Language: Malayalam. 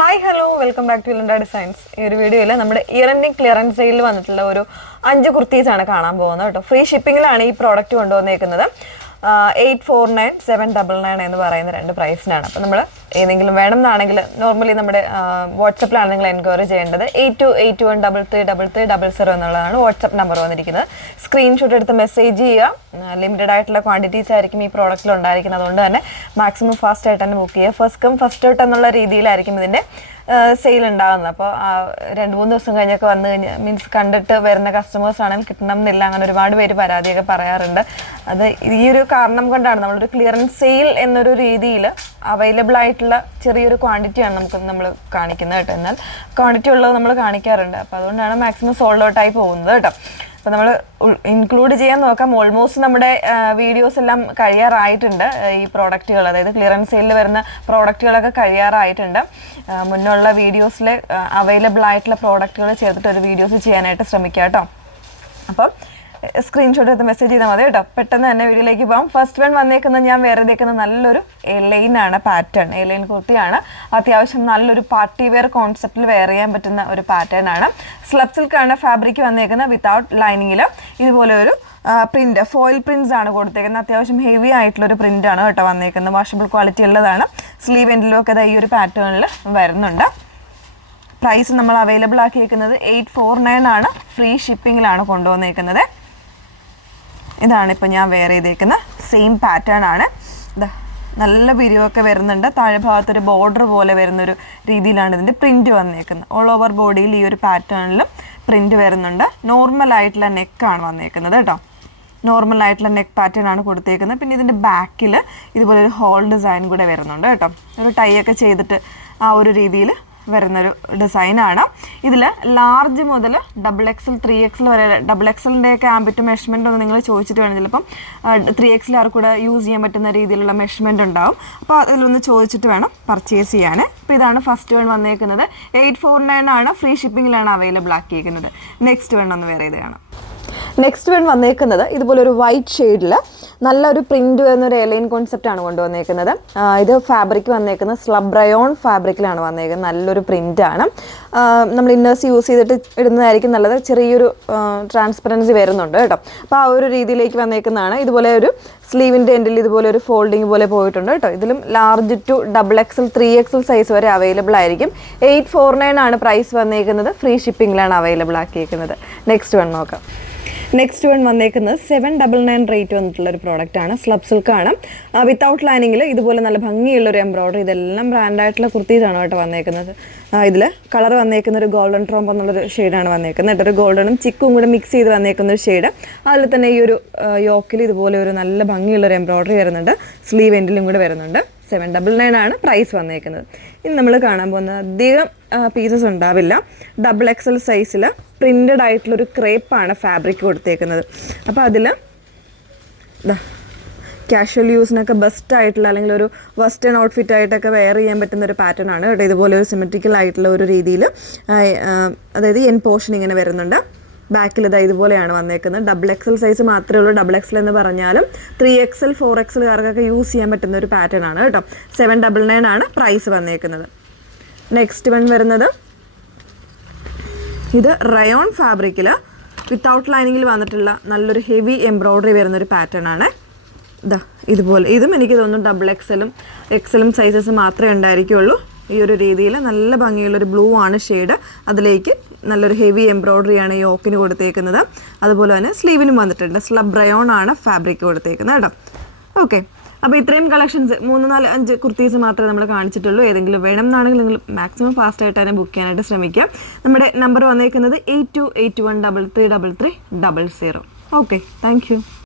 Hi hello welcome back to Linda designs. ഈ ഒരു വീഡിയോയിൽ നമ്മുടെ ഇയർ എൻഡിങ് ക്ലിയറൻസ് സെയിലിൽ വന്നിട്ടുള്ള ഒരു 5 കുർത്തീസാണ് കാണാൻ പോകുന്നത് കേട്ടോ. ഫ്രീ ഷിപ്പിങ്ങിലാണ് ഈ പ്രോഡക്റ്റ് കൊണ്ടുവന്നേക്കുന്നത്. 849,799 എന്ന് പറയുന്ന 2 പ്രൈസിനാണ്. അപ്പോൾ നമ്മൾ ഏതെങ്കിലും വേണമെന്നാണെങ്കിൽ നോർമലി നമ്മുടെ വാട്സപ്പിലാണ് നിങ്ങൾ എൻക്വയറി ചെയ്യേണ്ടത്. 8281333300 എന്നുള്ളതാണ് വാട്സപ്പ് നമ്പർ വന്നിരിക്കുന്നത്. സ്ക്രീൻഷോട്ട് എടുത്ത് മെസ്സേജ് ചെയ്യുക. ലിമിറ്റഡ് ആയിട്ടുള്ള ക്വാണ്ടിറ്റീസ് ആയിരിക്കും ഈ പ്രോഡക്റ്റിൽ ഉണ്ടായിരിക്കുന്നത്. അതുകൊണ്ട് തന്നെ മാക്സിമം ഫാസ്റ്റ് ആയിട്ട് തന്നെ ബുക്ക് ചെയ്യുക. ഫസ്റ്റ് കം ഫസ്റ്റ് ഔട്ട് എന്നുള്ള രീതിയിലായിരിക്കും ഇതിൻ്റെ സെയിൽ ഉണ്ടാകുന്നത്. അപ്പോൾ 2-3 ദിവസം കഴിഞ്ഞൊക്കെ വന്നു കഴിഞ്ഞാൽ മീൻസ് കണ്ടിട്ട് വരുന്ന കസ്റ്റമേഴ്സ് ആണെങ്കിൽ കിട്ടണം എന്നില്ല, അങ്ങനെ ഒരുപാട് പേര് പരാതിയൊക്കെ പറയാറുണ്ട്. അത് ഈ ഒരു കാരണം കൊണ്ടാണ് നമ്മളൊരു ക്ലിയറൻസ് സെയിൽ എന്നൊരു രീതിയിൽ അവൈലബിൾ ആയിട്ടുള്ള ചെറിയൊരു ക്വാണ്ടിറ്റിയാണ് നമ്മൾ കാണിക്കുന്നത് കേട്ടോ. എന്നാൽ ക്വാണ്ടിറ്റി ഉള്ളത് നമ്മൾ കാണിക്കാറുണ്ട്. അപ്പോൾ അതുകൊണ്ടാണ് മാക്സിമം സോൾഡ് ഔട്ടായി പോകുന്നത് കേട്ടോ. അപ്പോൾ നമ്മൾ ഇൻക്ലൂഡ് ചെയ്യാൻ നോക്കാം. ഓൾമോസ്റ്റ് നമ്മുടെ വീഡിയോസ് എല്ലാം കഴിയാറായിട്ടുണ്ട്. ഈ പ്രോഡക്റ്റുകൾ, അതായത് ക്ലിയറൻസ് സെയിലിൽ വരുന്ന പ്രോഡക്റ്റുകളൊക്കെ കഴിയാറായിട്ടുണ്ട്. മുന്നുള്ള വീഡിയോസിൽ അവൈലബിൾ ആയിട്ടുള്ള പ്രോഡക്റ്റുകൾ ചേർത്തിട്ട് ഒരു വീഡിയോസ് ചെയ്യാനായിട്ട് ശ്രമിക്കാം കേട്ടോ. അപ്പം സ്ക്രീൻഷോട്ട് എടുത്ത് മെസ്സേജ് ചെയ്താൽ മതി കേട്ടോ. പെട്ടെന്ന് തന്നെ വീഡിയോയിലേക്ക് പോകാം. ഫസ്റ്റ് വൺ വന്നേക്കുന്നത് ഞാൻ വേറെ തേക്കുന്ന നല്ലൊരു എലൈനാണ് പാറ്റേൺ. എലൈൻ കുർത്തിയാണ്. അത്യാവശ്യം നല്ലൊരു പാർട്ടി വെയർ കോൺസെപ്റ്റിൽ വെയർ ചെയ്യാൻ പറ്റുന്ന ഒരു പാറ്റേൺ ആണ്. സ്ലബ് സിൽക്കാണ് ഫാബ്രിക് വന്നേക്കുന്നത്. വിത്തൗട്ട് ലൈനിങ്ങിൽ ഇതുപോലെ ഒരു പ്രിന്റ്, ഫോയിൽ പ്രിന്റ്സ് ആണ് കൊടുത്തേക്കുന്നത്. അത്യാവശ്യം ഹെവി ആയിട്ടുള്ളൊരു പ്രിന്റ് ആണ് കേട്ടോ വന്നേക്കുന്നത്. വാഷബിൾ ക്വാളിറ്റി ഉള്ളതാണ്. സ്ലീവ് എൻഡിലും ഒക്കെ ഈ ഒരു പാറ്റേണിൽ വരുന്നുണ്ട്. പ്രൈസ് നമ്മൾ അവൈലബിൾ ആക്കിയിരിക്കുന്നത് 849 ആണ്. ഫ്രീ ഷിപ്പിങ്ങിലാണ് കൊണ്ടുവന്നേക്കുന്നത്. ഇതാണ് ഇപ്പോൾ ഞാൻ വെയർ ചെയ്തേക്കുന്ന സെയിം പാറ്റേൺ ആണ്. നല്ല പിരിവൊക്കെ വരുന്നുണ്ട്. താഴെ ഭാഗത്തൊരു ബോർഡർ പോലെ വരുന്നൊരു രീതിയിലാണ് ഇതിൻ്റെ പ്രിൻറ്റ് വന്നേക്കുന്നത്. ഓൾ ഓവർ ബോഡിയിൽ ഈ ഒരു പാറ്റേണിലും പ്രിൻറ്റ് വരുന്നുണ്ട്. നോർമലായിട്ടുള്ള നെക്കാണ് വന്നേക്കുന്നത് കേട്ടോ. നോർമലായിട്ടുള്ള നെക്ക് പാറ്റേൺ ആണ് കൊടുത്തേക്കുന്നത്. പിന്നെ ഇതിൻ്റെ ബാക്കിൽ ഇതുപോലെ ഒരു ഹോൾ ഡിസൈൻ കൂടെ വരുന്നുണ്ട് കേട്ടോ. ഒരു ടൈ ഒക്കെ ചെയ്തിട്ട് ആ ഒരു രീതിയിൽ വരുന്നൊരു ഡിസൈനാണ്. ഇതിൽ ലാർജ് മുതൽ XXL 3XL വരെ, XXLൻ്റെയൊക്കെ ആംബിറ്റ് മെഷർമെൻ്റ് ഒന്ന് നിങ്ങൾ ചോദിച്ചിട്ട് വേണം. ചിലപ്പം 3XL ആർക്ക് കൂടെ യൂസ് ചെയ്യാൻ പറ്റുന്ന രീതിയിലുള്ള മെഷർമെൻ്റ് ഉണ്ടാവും. അപ്പോൾ അതിലൊന്ന് ചോദിച്ചിട്ട് വേണം പർച്ചേസ് ചെയ്യാൻ. അപ്പോൾ ഇതാണ് ഫസ്റ്റ് വൺ വന്നേക്കുന്നത്. 849 ആണ്. ഫ്രീ ഷിപ്പിങ്ങിലാണ് അവൈലബിൾ ആക്കിയിരിക്കുന്നത്. നെക്സ്റ്റ് വൺ ഒന്ന് വേറെ ഇതാണ്. നെക്സ്റ്റ് വൺ വന്നേക്കുന്നത് ഇതുപോലെ ഒരു വൈറ്റ് ഷെയ്ഡിൽ നല്ലൊരു പ്രിൻറ്റ് വരുന്നൊരു എലൈൻ കോൺസെപ്റ്റാണ് കൊണ്ടുവന്നേക്കുന്നത്. ഇത് ഫാബ്രിക് വന്നേക്കുന്നത് സ്ലബ് റയോൺ ഫാബ്രിക്കിലാണ് വന്നേക്കുന്നത്. നല്ലൊരു പ്രിൻ്റാണ്. നമ്മൾ ഇന്നേഴ്സ് യൂസ് ചെയ്തിട്ട് ഇടുന്നതായിരിക്കും നല്ലത്. ചെറിയൊരു ട്രാൻസ്പെറൻസി വരുന്നുണ്ട് കേട്ടോ. അപ്പോൾ ആ ഒരു രീതിയിലേക്ക് വന്നേക്കുന്നതാണ്. ഇതുപോലെ ഒരു സ്ലീവിൻ്റെ എൻഡിൽ ഇതുപോലെ ഒരു ഫോൾഡിങ് പോലെ പോയിട്ടുണ്ട് കേട്ടോ. ഇതിലും large to XXL 3XL size വരെ അവൈലബിൾ ആയിരിക്കും. 849 ആണ് പ്രൈസ് വന്നേക്കുന്നത്. ഫ്രീ ഷിപ്പിങ്ങിലാണ് അവൈലബിൾ ആക്കിയേക്കുന്നത്. നെക്സ്റ്റ് വൺ നോക്കാം. നെക്സ്റ്റ് വൺ വന്നേക്കുന്നത് 799 റേറ്റ് വന്നിട്ടുള്ളൊരു പ്രോഡക്റ്റാണ്. സ്ലബ് സിൽക്കാണ്. വിത്തൗട്ട് ലൈനിങ്ങിൽ ഇതുപോലെ നല്ല ഭംഗിയുള്ളൊരു എംബ്രോയ്ഡറി. ഇതെല്ലാം ബ്രാൻഡായിട്ടുള്ള കുർത്തീസാണ് കേട്ടോ വന്നേക്കുന്നത്. ഇതിൽ കളർ വന്നേക്കുന്ന ഒരു ഗോൾഡൻ ട്രോംബ് എന്നുള്ളൊരു ഷെയ്ഡാണ് വന്നേക്കുന്നത്. എന്നിട്ടൊരു ഗോൾഡനും ചിക്കും കൂടെ മിക്സ് ചെയ്ത് വന്നേക്കുന്ന ഒരു ഷെയ്ഡ്. അതിൽ തന്നെ ഈ ഒരു യോക്കിൽ ഇതുപോലെ ഒരു നല്ല ഭംഗിയുള്ളൊരു എംബ്രോയ്ഡറി വരുന്നുണ്ട്. സ്ലീവ് എൻഡിലും കൂടെ വരുന്നുണ്ട്. 799 ആണ് പ്രൈസ് വന്നേക്കുന്നത്. ഇനി നമ്മൾ കാണാൻ പോകുന്നത് അധികം പീസസ് ഉണ്ടാവില്ല. XXL സൈസിൽ പ്രിൻറ്റഡ് ആയിട്ടുള്ളൊരു ക്രേപ്പാണ് ഫാബ്രിക് കൊടുത്തേക്കുന്നത്. അപ്പോൾ അതിൽ കാഷ്വൽ യൂസിനൊക്കെ ബെസ്റ്റ് ആയിട്ടുള്ള അല്ലെങ്കിൽ ഒരു വെസ്റ്റേൺ ഔട്ട്ഫിറ്റ് ആയിട്ടൊക്കെ വെയർ ചെയ്യാൻ പറ്റുന്ന ഒരു പാറ്റേൺ ആണ് കേട്ടോ. ഇതുപോലെ ഒരു സിമെട്രിക്കൽ ആയിട്ടുള്ള ഒരു രീതിയിൽ, അതായത് എൻ പോർഷൻ ഇങ്ങനെ വരുന്നുണ്ട്. ബാക്കിൽ ഇതുപോലെയാണ് വന്നേക്കുന്നത്. XXL സൈസ് മാത്രമേ ഉള്ളൂ. XXL എന്ന് പറഞ്ഞാലും 3XL 4XL കാർക്കൊക്കെ യൂസ് ചെയ്യാൻ പറ്റുന്ന ഒരു പാറ്റേൺ ആണ് കേട്ടോ. 799 ആണ് പ്രൈസ് വന്നേക്കുന്നത്. നെക്സ്റ്റ് വൺ വരുന്നത് ഇത് റയോൺ ഫാബ്രിക്കിൽ വിത്തൗട്ട് ലൈനിങ്ങിൽ വന്നിട്ടുള്ള നല്ലൊരു ഹെവി എംബ്രോയ്ഡറി വരുന്നൊരു പാറ്റേൺ ആണ്. ഇതുപോലെ ഇതും എനിക്ക് തോന്നുന്നു XXL സൈസസ് മാത്രമേ ഉണ്ടായിരിക്കുള്ളൂ. ഈ ഒരു രീതിയിൽ നല്ല ഭംഗിയുള്ളൊരു ബ്ലൂ ആണ് ഷെയ്ഡ്. അതിലേക്ക് നല്ലൊരു ഹെവി എംബ്രോയ്ഡറിയാണ് യോക്കിന് കൊടുത്തേക്കുന്നത്. അതുപോലെ തന്നെ സ്ലീവിനും വന്നിട്ടുണ്ട്. സ്ലബ് റയോൺ ആണ് ഫാബ്രിക് കൊടുത്തേക്കുന്നത് കേട്ടോ. ഓക്കെ, അപ്പോൾ ഇത്രയും കളക്ഷൻസ് 3-4-5 കുർത്തീസ് മാത്രമേ നമ്മൾ കാണിച്ചിട്ടുള്ളൂ. ഏതെങ്കിലും വേണം എന്നാണെങ്കിൽ നിങ്ങൾ മാക്സിമം ഫാസ്റ്റ് ആയിട്ട് തന്നെ ബുക്ക് ചെയ്യാനായിട്ട് ശ്രമിക്കുക. നമ്മുടെ നമ്പർ വന്നേക്കുന്നത് 8281333300. Okay, thank you.